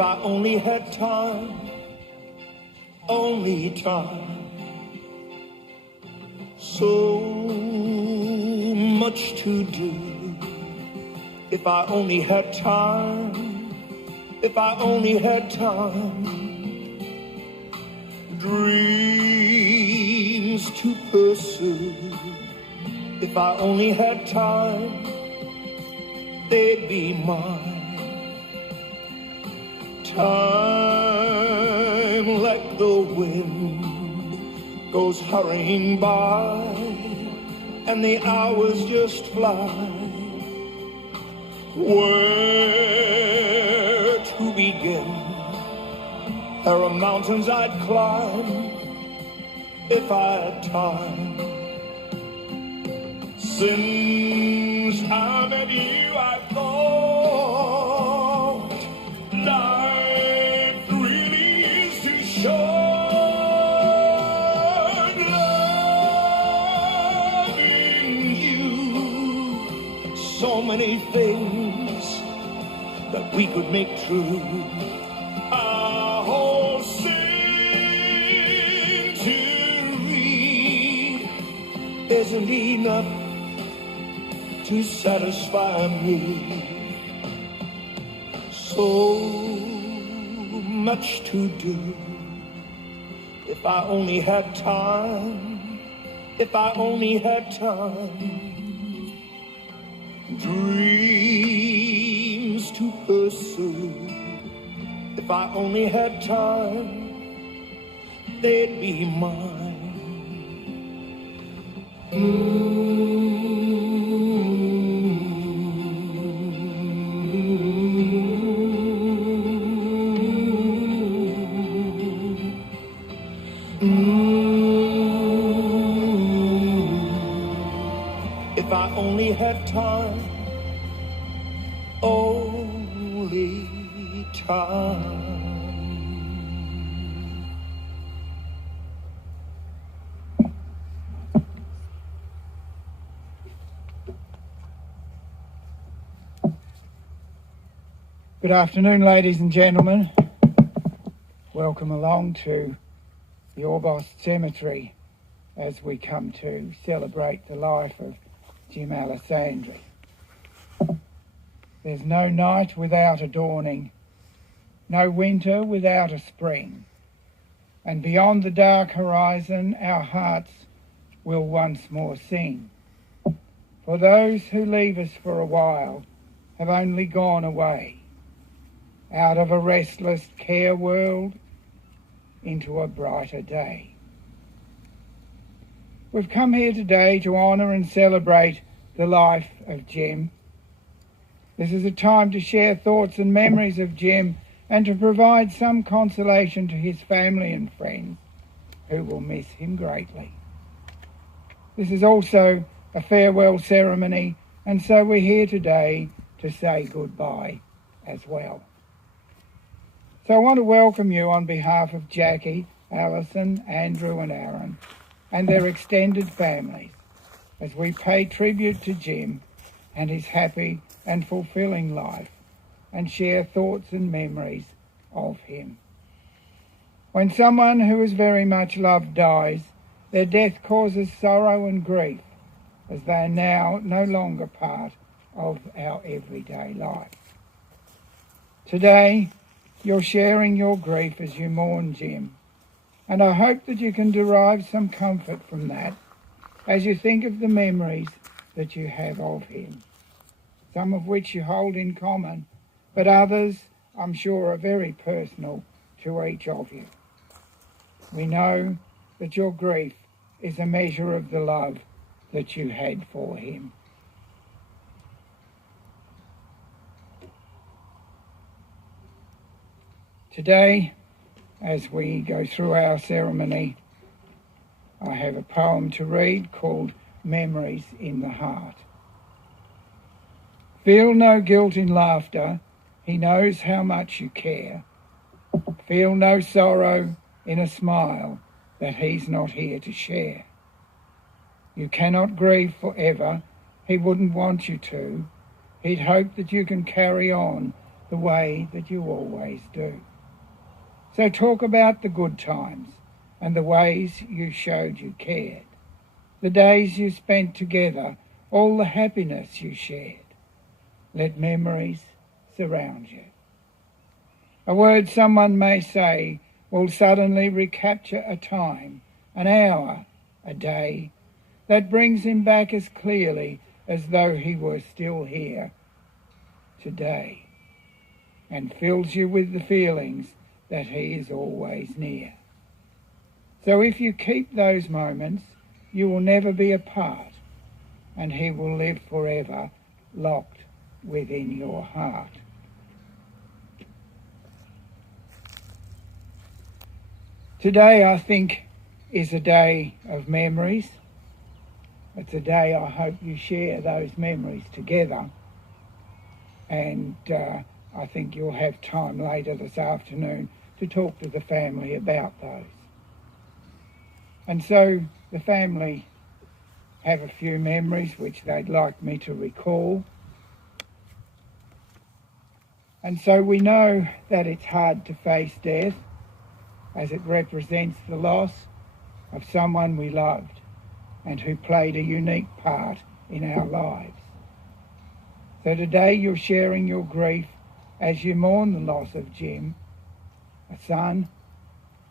If I only had time, only time. So much to do. If I only had time, if I only had time. Dreams to pursue. If I only had time, they'd be mine. Time like the wind goes hurrying by, and the hours just fly. Where to begin? There are mountains I'd climb if I had time. Since I met you, I thought life really is too short. Loving you, so many things that we could make true. Our whole century isn't enough to satisfy me. So much to do. If I only had time, if I only had time. Dreams to pursue. If I only had time, they'd be mine. If I only had time, only time. Good afternoon, ladies and gentlemen. Welcome along to the Orbost Cemetery as we come to celebrate the life of Jim Alessandri. There's no night without a dawning, no winter without a spring, and beyond the dark horizon our hearts will once more sing. For those who leave us for a while have only gone away, out of a restless care world into a brighter day. We've come here today to honour and celebrate the life of Jim. This is a time to share thoughts and memories of Jim and to provide some consolation to his family and friends who will miss him greatly. This is also a farewell ceremony, and so we're here today to say goodbye as well. So I want to welcome you on behalf of Jackie, Alison, Andrew and Aaron and their extended families as we pay tribute to Jim and his happy and fulfilling life and share thoughts and memories of him. When someone who is very much loved dies, their death causes sorrow and grief as they are now no longer part of our everyday life. Today, you're sharing your grief as you mourn Jim, and I hope that you can derive some comfort from that as you think of the memories that you have of him, some of which you hold in common, but others, I'm sure, are very personal to each of you. We know that your grief is a measure of the love that you had for him. Today, as we go through our ceremony, I have a poem to read called Memories in the Heart. Feel no guilt in laughter, he knows how much you care. Feel no sorrow in a smile that he's not here to share. You cannot grieve forever, he wouldn't want you to. He'd hope that you can carry on the way that you always do. So talk about the good times and the ways you showed you cared, the days you spent together, all the happiness you shared. Let memories surround you. A word someone may say will suddenly recapture a time, an hour, a day, that brings him back as clearly as though he were still here today, and fills you with the feelings that he is always near. So if you keep those moments, you will never be apart, and he will live forever locked within your heart. Today, I think, is a day of memories. It's a day I hope you share those memories together, and I think you'll have time later this afternoon to talk to the family about those. And so the family have a few memories which they'd like me to recall. And so we know that it's hard to face death, as it represents the loss of someone we loved and who played a unique part in our lives. So today you're sharing your grief as you mourn the loss of Jim, a son,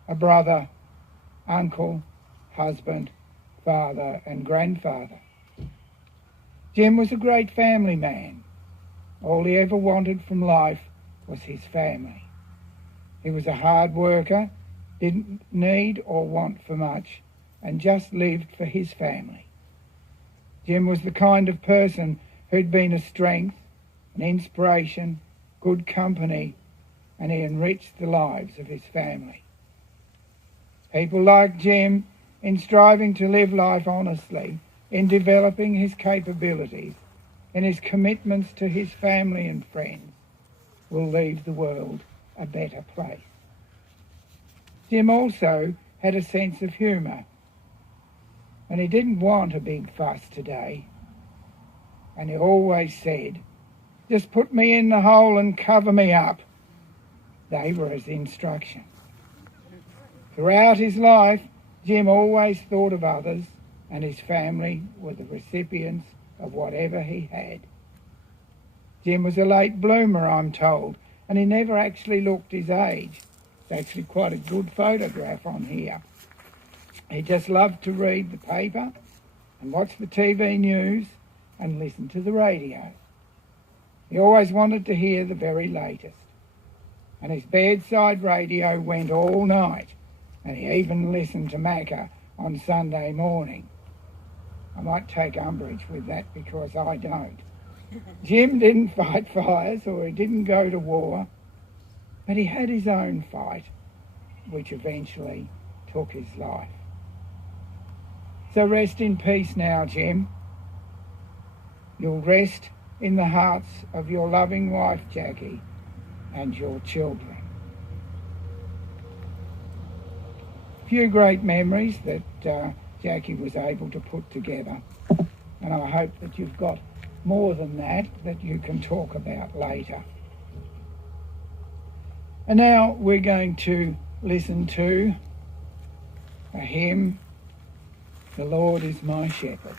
a brother, uncle, husband, father and grandfather. Jim was a great family man. All he ever wanted from life was his family. He was a hard worker, didn't need or want for much, and just lived for his family. Jim was the kind of person who'd been a strength, an inspiration, good company, and he enriched the lives of his family. People like Jim, in striving to live life honestly, in developing his capabilities, in his commitments to his family and friends, will leave the world a better place. Jim also had a sense of humour, and he didn't want a big fuss today. And he always said, "Just put me in the hole and cover me up." They were his instructions. Throughout his life, Jim always thought of others, and his family were the recipients of whatever he had. Jim was a late bloomer, I'm told, and he never actually looked his age. It's actually quite a good photograph on here. He just loved to read the paper and watch the TV news and listen to the radio. He always wanted to hear the very latest. And his bedside radio went all night, and he even listened to Macca on Sunday morning. I might take umbrage with that because I don't. Jim didn't fight fires or he didn't go to war, but he had his own fight, which eventually took his life. So rest in peace now, Jim. You'll rest in the hearts of your loving wife, Jackie, and your children. A few great memories that Jackie was able to put together, and I hope that you've got more than that you can talk about later. And now we're going to listen to a hymn, "The Lord is my Shepherd."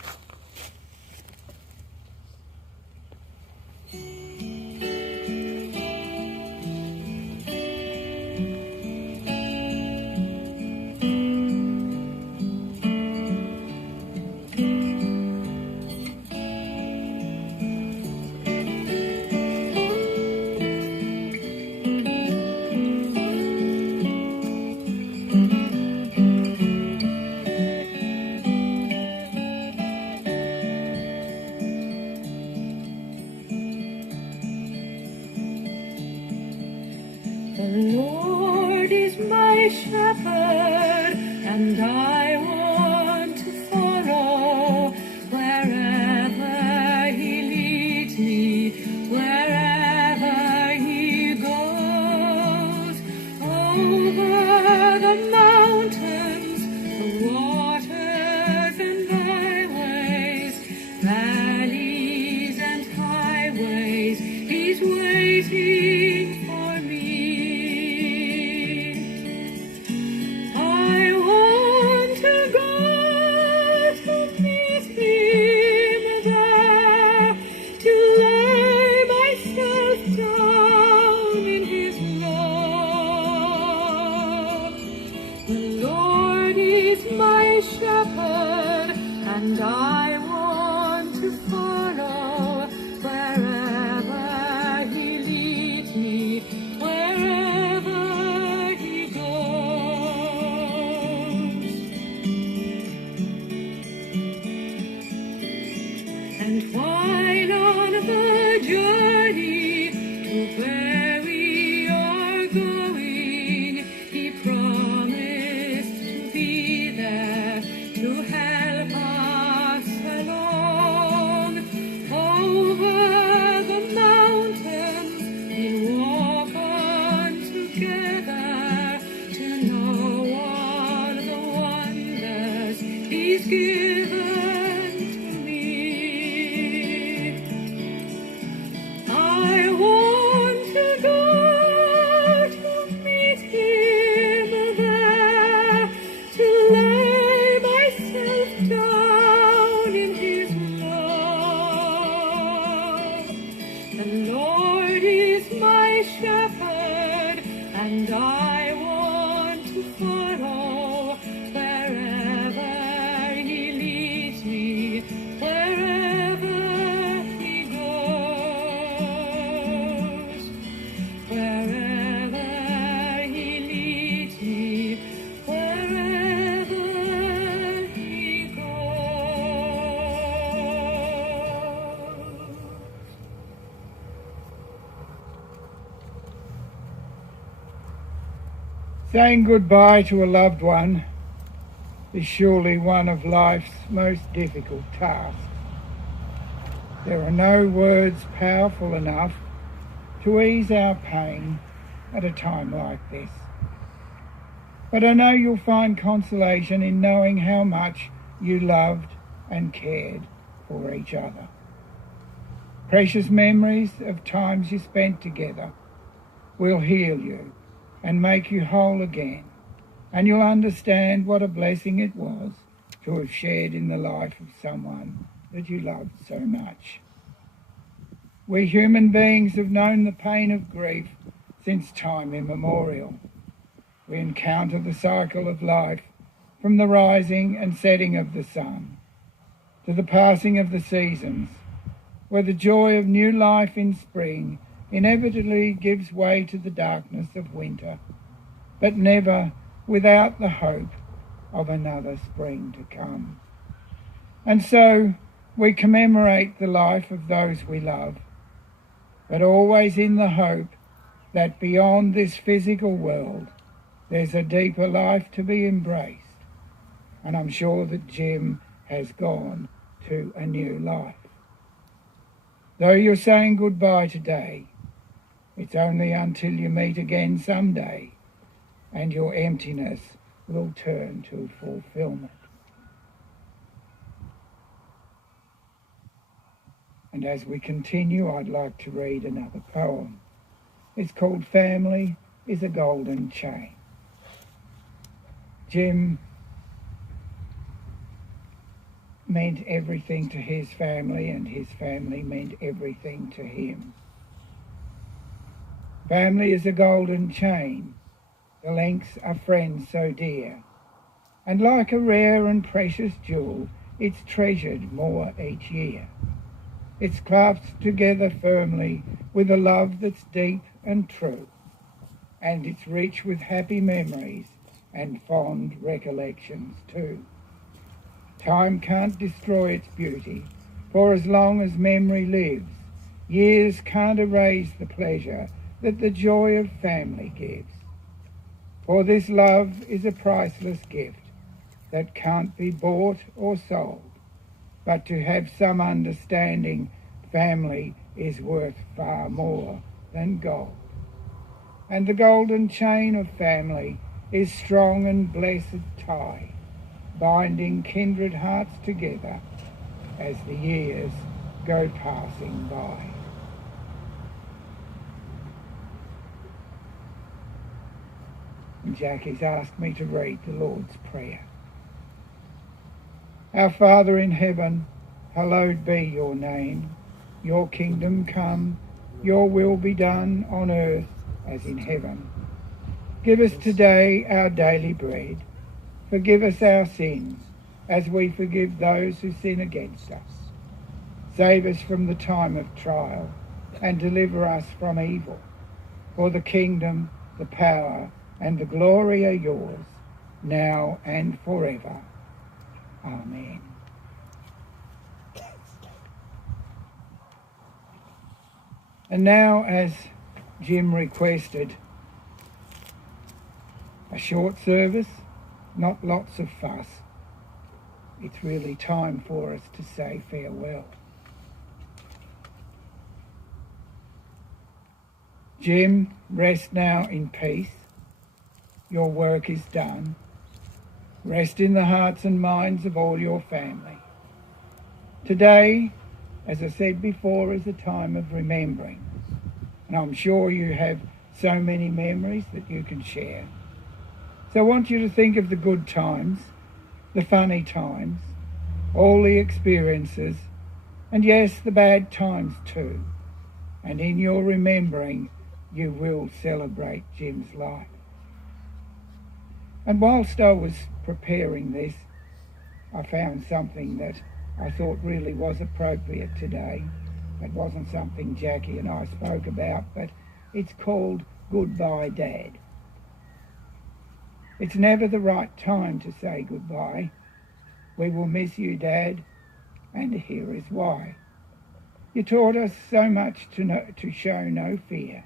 journey to where we are going. He promised to be there to help us along. Over the mountains we'll walk on together to know all the wonders He's given to me. I want to go to meet Him there, to lay myself down in His love. The Lord is my shepherd, and I want to follow wherever He leads me, wherever He goes. Wherever He leads me, wherever He goes. Saying goodbye to a loved one is surely one of life's most difficult tasks. There are no words powerful enough to ease our pain at a time like this. But I know you'll find consolation in knowing how much you loved and cared for each other. Precious memories of times you spent together will heal you and make you whole again, and you'll understand what a blessing it was to have shared in the life of someone that you loved so much. We human beings have known the pain of grief since time immemorial. We encounter the cycle of life from the rising and setting of the sun to the passing of the seasons, where the joy of new life in spring inevitably gives way to the darkness of winter, but never without the hope of another spring to come. And so we commemorate the life of those we love, but always in the hope that beyond this physical world there's a deeper life to be embraced. And I'm sure that Jim has gone to a new life. Though you're saying goodbye today, it's only until you meet again someday and your emptiness will turn to fulfillment. And as we continue, I'd like to read another poem. It's called Family is a Golden Chain. Jim meant everything to his family, and his family meant everything to him. Family is a golden chain, the links are friends so dear, and like a rare and precious jewel, it's treasured more each year. It's clasped together firmly with a love that's deep and true, and it's rich with happy memories and fond recollections too. Time can't destroy its beauty, for as long as memory lives, years can't erase the pleasure that the joy of family gives. For this love is a priceless gift that can't be bought or sold, but to have some understanding, family is worth far more than gold. And the golden chain of family is strong and blessed tie, binding kindred hearts together as the years go passing by. And Jackie's asked me to read the Lord's Prayer. Our Father in heaven, hallowed be your name. Your kingdom come, your will be done on earth as in heaven. Give us today our daily bread. Forgive us our sins, as we forgive those who sin against us. Save us from the time of trial, and deliver us from evil. For the kingdom, the power, and the glory are yours, now and forever. Amen. And now, as Jim requested, a short service, not lots of fuss. It's really time for us to say farewell. Jim, rest now in peace. Your work is done. Rest in the hearts and minds of all your family. Today, as I said before, is a time of remembering. And I'm sure you have so many memories that you can share. So I want you to think of the good times, the funny times, all the experiences, and yes, the bad times too. And in your remembering, you will celebrate Jim's life. And whilst I was preparing this, I found something that I thought really was appropriate today. It wasn't something Jackie and I spoke about, but it's called Goodbye, Dad. It's never the right time to say goodbye. We will miss you, Dad, and here is why. You taught us so much to show no fear,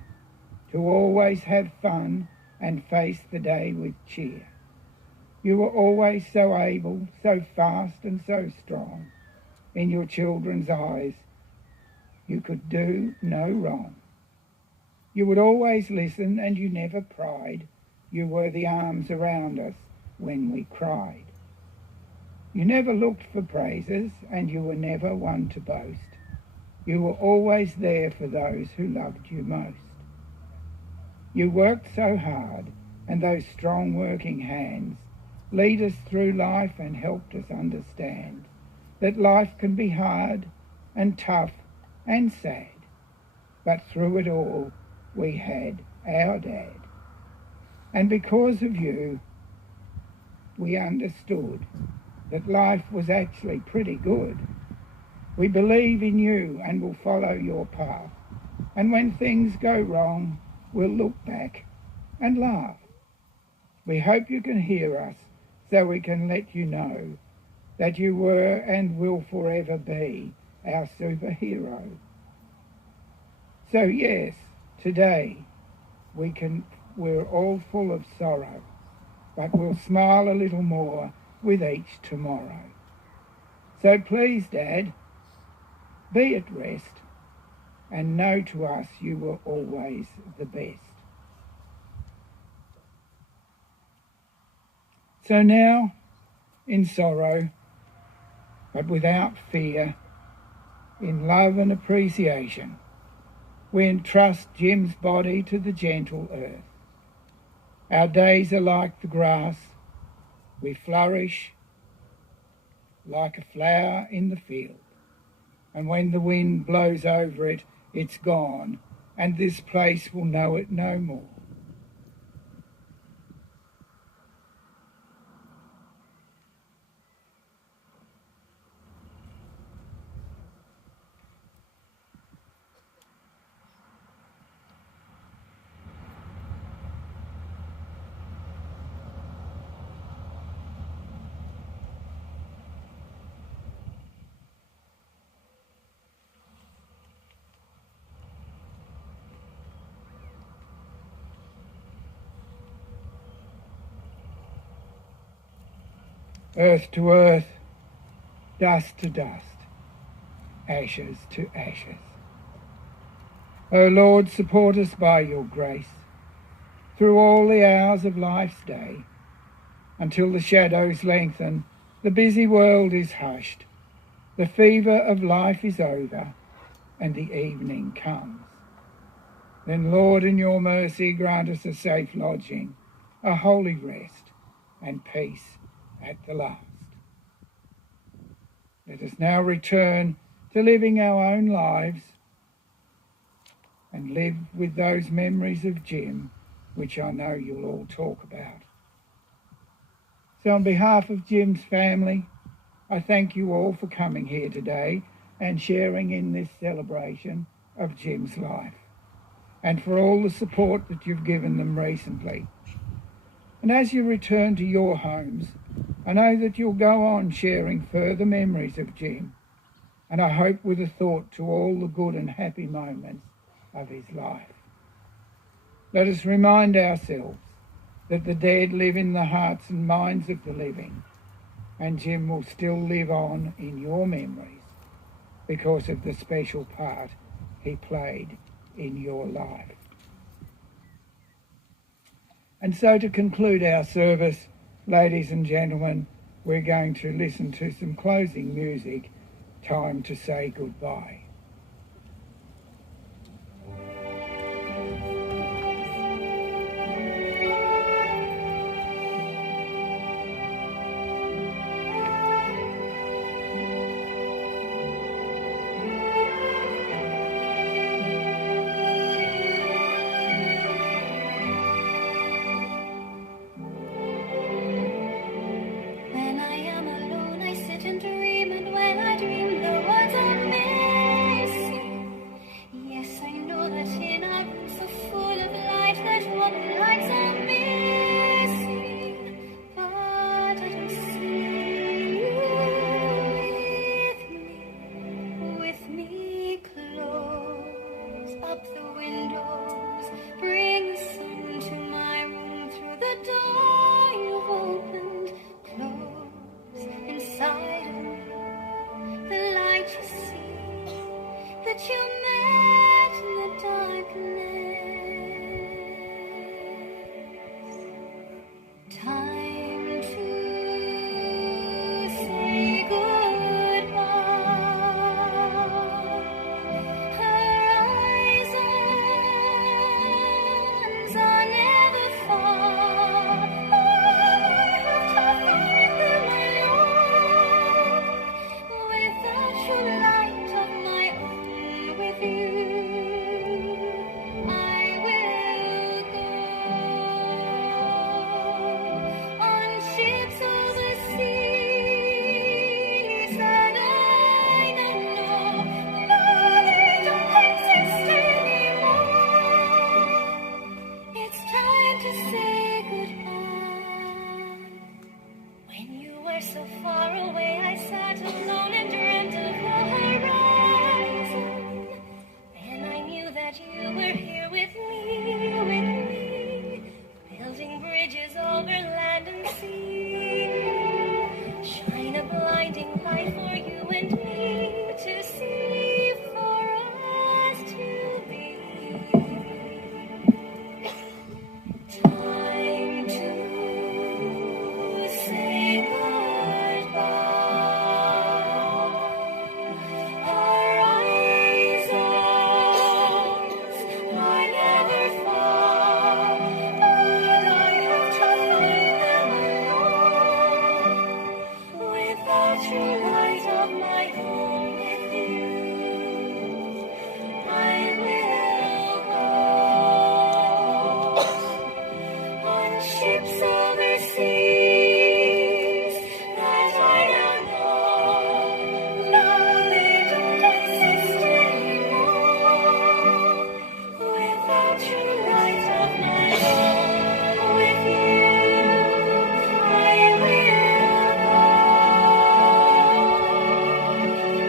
to always have fun and face the day with cheer. You were always so able, so fast and so strong. In your children's eyes, you could do no wrong. You would always listen and you never pried. You were the arms around us when we cried. You never looked for praises and you were never one to boast. You were always there for those who loved you most. You worked so hard, and those strong working hands lead us through life and helped us understand that life can be hard and tough and sad, but through it all we had our Dad. And because of you, we understood that life was actually pretty good. We believe in you and will follow your path. And when things go wrong, we'll look back and laugh. We hope you can hear us so we can let you know that you were and will forever be our superhero. So yes, today we're all full of sorrow, but we'll smile a little more with each tomorrow. So please, Dad, be at rest and know to us you were always the best. So now, in sorrow, but without fear, in love and appreciation, we entrust Jim's body to the gentle earth. Our days are like the grass. We flourish like a flower in the field. And when the wind blows over it, it's gone, and this place will know it no more. Earth to earth, dust to dust, ashes to ashes. O Lord, support us by your grace through all the hours of life's day, until the shadows lengthen, the busy world is hushed, the fever of life is over, and the evening comes. Then, Lord, in your mercy, grant us a safe lodging, a holy rest, and peace at the last. Let us now return to living our own lives and live with those memories of Jim, which I know you'll all talk about. So on behalf of Jim's family, I thank you all for coming here today and sharing in this celebration of Jim's life, and for all the support that you've given them recently. And as you return to your homes, I know that you'll go on sharing further memories of Jim, and I hope with a thought to all the good and happy moments of his life. Let us remind ourselves that the dead live in the hearts and minds of the living, and Jim will still live on in your memories because of the special part he played in your life. And so to conclude our service, ladies and gentlemen, we're going to listen to some closing music, Time to Say Goodbye. When I am alone, I sit and dream, and when I dream, the words are missing. Yes, I know that in our room so full of light, that all the lights are missing. But I don't see you with me close up the windows, bring the sun to my room through the door you've opened. Close inside of me, the light you see that you met in the darkness. Time to say goodbye. Horizons are never far. I have to find them alone. Without your light of my own, with you, I will go on ships over seas that I don't know. No, they don't exist anymore. It's time to say goodbye. When you were so far away, I sat alone and dreamt of the horizon. Then I knew that you were here with me, building bridges over land and sea. Shine a blinding light for you and me to see, for us to be. Time to say goodbye. Horizons are never far, but I have to find them alone. Without your light of my home, with you, I will go on ships over seas that I don't know. No, they don't exist anymore. Without your light of my own, with you, I will go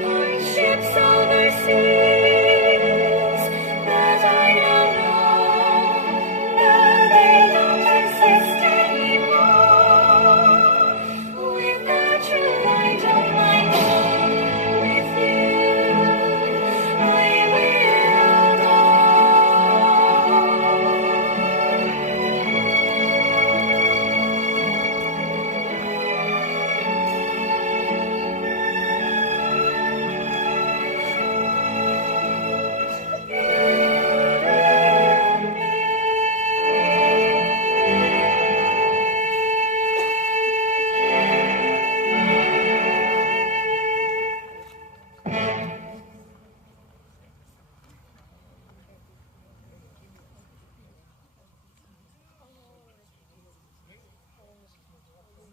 on ships over seas that I don't know. No, they don't exist anymore. Without your light of my own, with you, I will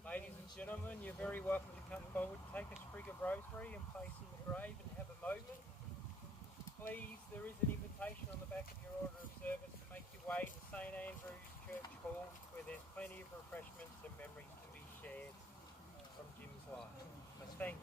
Ladies and gentlemen, you're very welcome to come forward, take a sprig of rosemary and place in the grave and have a moment. Please, there is an invitation on the back of your order of service to make your way to St Andrew's Church Hall, where there's plenty of refreshments and memories to be shared from Jim's life. So thank you.